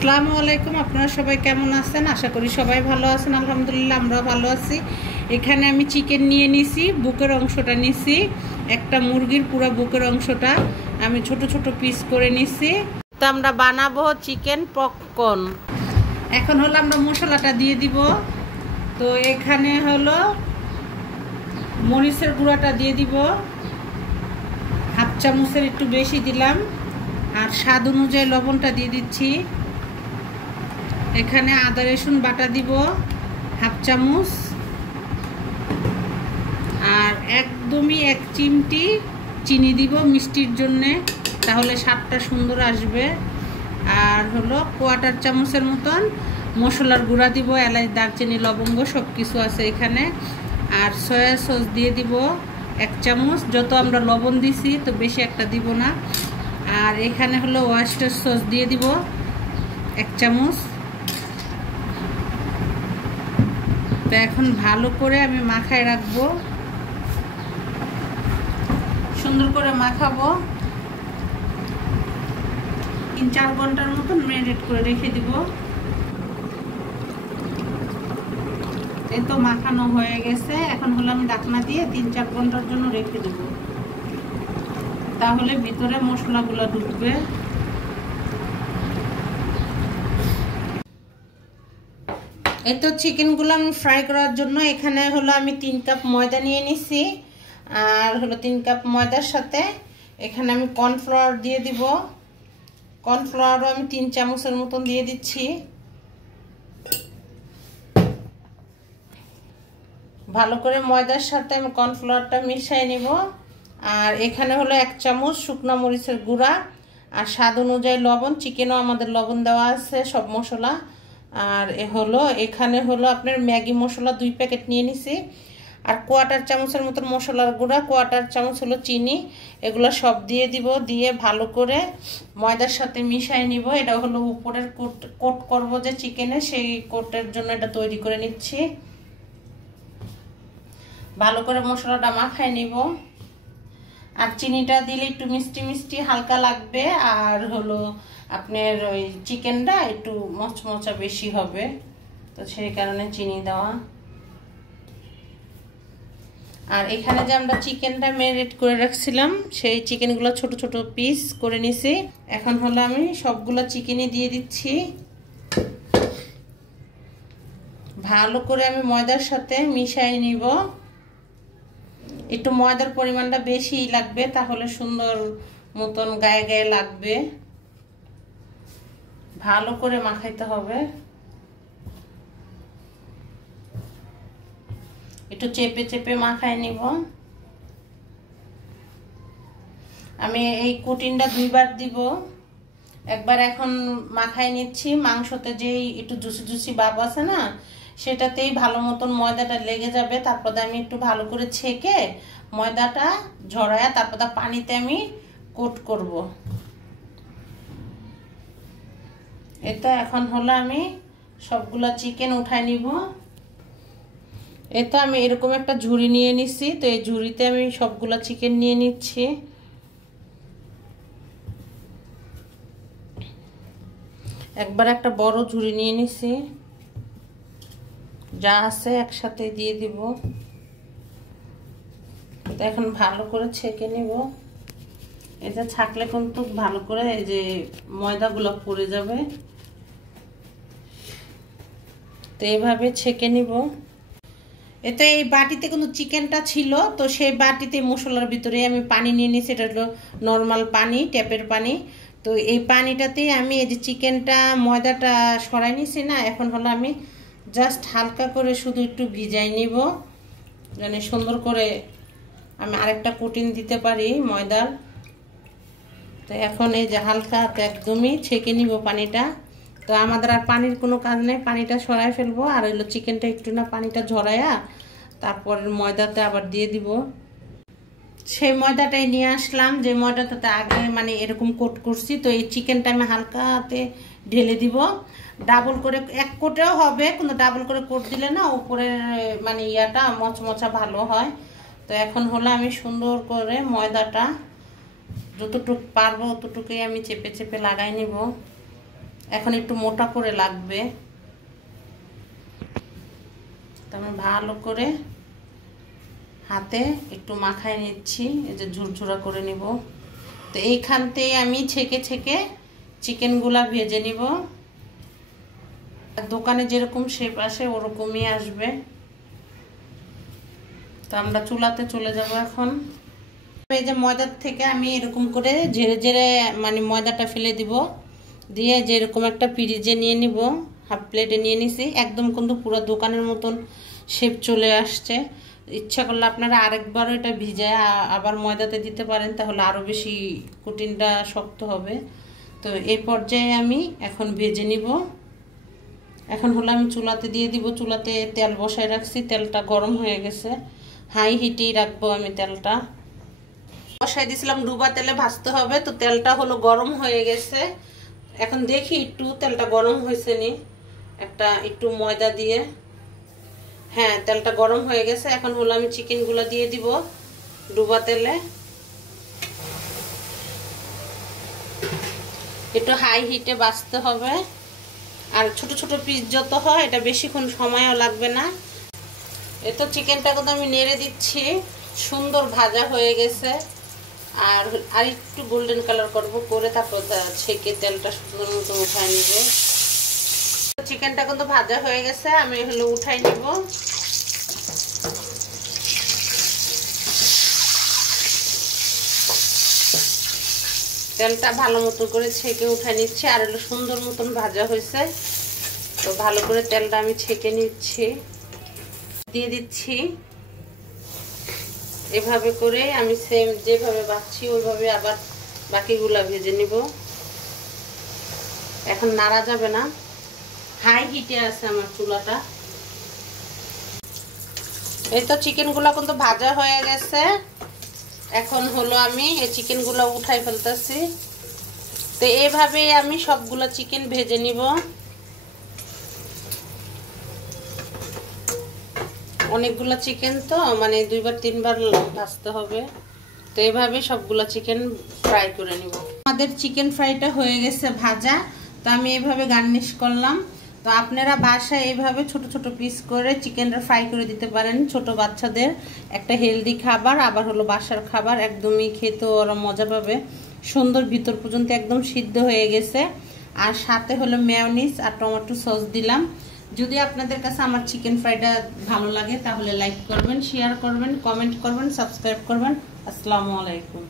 আসসালামু আলাইকুম। আপনারা সবাই কেমন আছেন? আশা করি সবাই ভালো আছেন। আলহামদুলিল্লাহ আমরা ভালো আছি। এখানে আমি চিকেন নিয়ে নিছি, বুকের অংশটা নিছি, একটা মুরগির পুরো বুকের অংশটা আমি ছোট ছোট পিস করে নিছি। তো আমরা বানাবো চিকেন পপকর্ন। এখন হলো আমরা মশলাটা দিয়ে দিব। তো এখানে হলো মরিচের গুঁড়াটা দিয়ে দিব, হাফ চামচের একটু বেশি দিলাম, আর স্বাদ অনুযায়ী লবণটা দিয়ে দিচ্ছি। এখানে আদা রসুন বাটা দিব হাফ চামচ, আর একদমই 1 চিমটি চিনি দিব মিষ্টির জন্যে, তাহলে স্বাদটা সুন্দর আসবে। আর হলো 1/4 চামচের মতন মশলার গুঁড়া দিব, এলাচ দারচিনি লবঙ্গ সব কিছু আছে এখানে। আর সয়া সস দিয়ে দিব 1 চামচ, যত আমরা লবণ দিছি তো বেশি একটা দিব না। আর এখানে হলো ওয়েস্টার সস দিয়ে দিব 1 চামচ। তো এখন ভালো করে আমি মাখায় রাখবো, সুন্দর করে মাখাবো। 3-4 ঘন্টার মতন ম্যারিনেট করে রেখে দিব। এই তো মাখানো হয়ে গেছে। এখন হলো আমি ঢাকনা দিয়ে 3-4 ঘন্টার জন্য রেখে দেব, তাহলে ভিতরে মশলাগুলো ঢুকবে। এই তো চিকেনগুলো আমি ফ্রাই করার জন্য এখানে হলো আমি 3 কাপ ময়দা নিয়ে নিছি। আর হলো 3 কাপ ময়দার সাথে এখানে আমি কর্নফ্লাওয়ার দিয়ে দিব। কর্নফ্লাওয়ারও আমি 3 চামচের মতন দিয়ে দিচ্ছি। ভালো করে ময়দার সাথে আমি কর্নফ্লাওয়ারটা মিশিয়ে নিব। আর এখানে হলো 1 চামচ শুকনো মরিচের গুঁড়া, আর স্বাদ অনুযায়ী লবণ। চিকেনও আমাদের লবণ দেওয়া আছে, সব মশলা। আর এখানে হলো আপনার ম্যাগি মশলা 2 প্যাকেট নিয়ে নিছি। আর 1/4 চামচের মতন মশলার গুঁড়া, 1/4 চামচ হলো চিনি। এগুলো সব দিয়ে দিব, দিয়ে ভালো করে ময়দার সাথে মিশিয়ে নিব। এটা হলো উপরের কোট করব যে চিকেনে, সেই কোটের জন্য এটা তৈরি করে নিচ্ছি। ভালো করে মশলাটা মাখায় নিব। আর চিনিটা দিলে একটু মিষ্টি মিষ্টি হালকা লাগবে, আর হলো আপনার ওই চিকেনটা একটু মচমচা বেশি হবে, তো সেই কারণে চিনি দেওয়া। আর এখানে যে আমরা চিকেনটা ম্যারিনেট করে রাখছিলাম, সেই চিকেনগুলো ছোট ছোট পিস করে নিছি। এখন হলো আমি সবগুলো চিকেনই দিয়ে দিচ্ছি। ভালো করে আমি ময়দার সাথে মিশিয়ে নিব। একটু ময়দার পরিমাণটা বেশিই লাগবে, তাহলে সুন্দর মতন গায়ে গায়ে লাগবে। ভালো করে মাখাইতে হবে। একটু চেপে চেপে মাখায় নিব। আমি এই কোটিংটা 2 বার দিব। একবার এখন মাখায় নিচ্ছি, মাংসতে যেই একটু জুসি জুসি ভাব আছে না, সেটাতেই ভালো মতন ময়দাটা লেগে যাবে। তারপর আমি একটু ভালো করে ছেঁকে ময়দাটা ঝরায়া তারপর পানিতে আমি কোট করব। এটা এখন হলো আমি সবগুলা চিকেন উঠায় নিব। এটা আমি এরকম একটা ঝুড়ি নিয়ে নিচ্ছি। তো এই ঝুড়িতে আমি সবগুলা চিকেন নিয়ে নিচ্ছি। একবার একটা বড় ঝুড়ি নিয়ে নিচ্ছি, যা আছে একসাথে দিয়ে দিব। তো এখন ভালো করে ছেঁকে নিব। এটা ছাকলে কিন্তু ভালো করে এই যে ময়দাগুলো পড়ে যাবে, তো এইভাবে ছেঁকে নিব। এতে এই বাটিতে কিন্তু চিকেনটা ছিল, তো সেই বাটিতে মশলার ভিতরে আমি পানি নিয়ে নিয়েছি। এটা হলো নর্মাল পানি, ট্যাপের পানি। তো এই পানিটাতেই আমি এই যে চিকেনটা ময়দাটা সরাই নিছি না, এখন হলো আমি জাস্ট হালকা করে শুধু একটু ভিজাই নিব, মানে সুন্দর করে আমি আরেকটা কোটিং দিতে পারি ময়দার। তো এখন এই যে হালকা হাতে একদমই ছেঁকে নিব পানিটা। তো আমাদের আর পানির কোনো কাজ নেই, পানিটা সরাই ফেলবো। আর হলো চিকেনটা একটু না পানিটা ঝরাইয়া তারপর ময়দাতে আবার দিয়ে দিব। সেই ময়দাটাই নিয়ে আসলাম, যে ময়দাটাতে আগে মানে এরকম কোট করছি। তো এই চিকেনটা আমি হালকা হাতে ঢেলে দিব। ডাবল করে 1 কোটেও হবে, কিন্তু ডাবল করে কোট দিলে না উপরে মানে ইয়াটা মচমচা ভালো হয়। তো এখন হলো আমি সুন্দর করে ময়দাটা যতটুকু পারবো ততটুকুই আমি চেপে চেপে লাগাই নিব। এখন একটু মোটা করে লাগবে, তো আমি ভালো করে হাতে একটু মাখায় নিচ্ছি, এই যে ঝুরঝুরা করে নিব। তো এইখানতেই আমি ছেঁকে ছেঁকে চিকেনগুলা ভেজে নিব। দোকানে যেরকম শেপ আসে ওরকমই আসবে। তো আমরা চুলাতে চলে যাব এখন। এই যে ময়দার থেকে আমি এরকম করে ঝেড়ে ঝেড়ে মানে ময়দাটা ফেলে দিব, দিয়ে যেরকম একটা পিরিজে নিয়ে নিব, হাফ প্লেটে নিয়ে নিছি। একদম কিন্তু পুরো দোকানের মতন শেপ চলে আসছে। ইচ্ছা করলে আপনারা আরেকবারও এটা ভিজায় আবার ময়দাতে দিতে পারেন, তাহলে আরও বেশি কুটিনটা শক্ত হবে। তো এই পর্যায়ে আমি এখন ভেজে নিব। এখন হলো আমি চুলাতে দিয়ে দিব। চুলাতে তেল বসায় রাখছি, তেলটা গরম হয়ে গেছে, হাই হিটেই রাখবো আমি তেলটা। বসাই দিয়েছিলাম ডুবা তেলে ভাজতে হবে। তো তেলটা হলো গরম হয়ে গেছে। এখন দেখি একটু তেলটা গরম হয়েছে নি, একটু ময়দা দিয়ে, হ্যাঁ তেলটা গরম হয়ে গেছে। এখন হলো আমি চিকেনগুলো দিয়ে দিব ডুবা তেলে। একটু হাই হিটে ভাজতে হবে, আর ছোট ছোট পিস যত হয় এটা বেশিক্ষণ সময়ও লাগবে না। এই তো চিকেনটা কিন্তু আমি নেড়ে দিচ্ছি, সুন্দর ভাজা হয়ে গেছে। আর একটু গোল্ডেন কালার করব, করে তারপর ছেঁকে তেলটা সুন্দর মতো উঠায় নিব। চিকেনটা কিন্তু ভাজা হয়ে গেছে, আমি হলো উঠাই নিব। তেলটা ভালো মতো করে ছেঁকে উঠাই নিচ্ছি, আর হলো সুন্দর মতন ভাজা হয়েছে। তো ভালো করে তেলটা আমি ছেঁকে নিচ্ছি, দিয়ে দিচ্ছি। এভাবে করে আমি সেম যেভাবে ভাজছি ওইভাবে আবার বাকিগুলা ভেজে নিব। এখন নাড়া যাবে না, হাই হিটে আছে আমার চুলাটা। এই তো চিকেনগুলো কিন্তু ভাজা হয়ে গেছে। এখন হলো আমি এই চিকেনগুলো উঠাই ফেলতেছি। তো এইভাবেই আমি সবগুলো চিকেন ভেজে নিব। অনেকগুলো চিকেন তো মানে 2বার 3বার ভাজতে হবে। তো এইভাবে সবগুলো চিকেন ফ্রাই করে নিব। আমাদের চিকেন ফ্রাইটা হয়ে গেছে ভাজা। তো আমি এইভাবে গার্নিশ করলাম। তো আপনারা বাসায় এইভাবে ছোট ছোট পিস করে চিকেনটা ফ্রাই করে দিতে পারেন। ছোট বাচ্চাদের একটা হেলদি খাবার, আবার হলো বাসার খাবার, একদমই খেতে ওরা মজা পাবে। সুন্দর ভিতর পর্যন্ত একদম সিদ্ধ হয়ে গেছে। আর সাথে হলো মেয়োনিজ আর টমেটো সস দিলাম। যদি আপনাদের কাছে আমার চিকেন ফ্রাইটা ভালো লাগে তাহলে লাইক করবেন, শেয়ার করবেন, কমেন্ট করবেন, সাবস্ক্রাইব করবেন। আসসালামু আলাইকুম।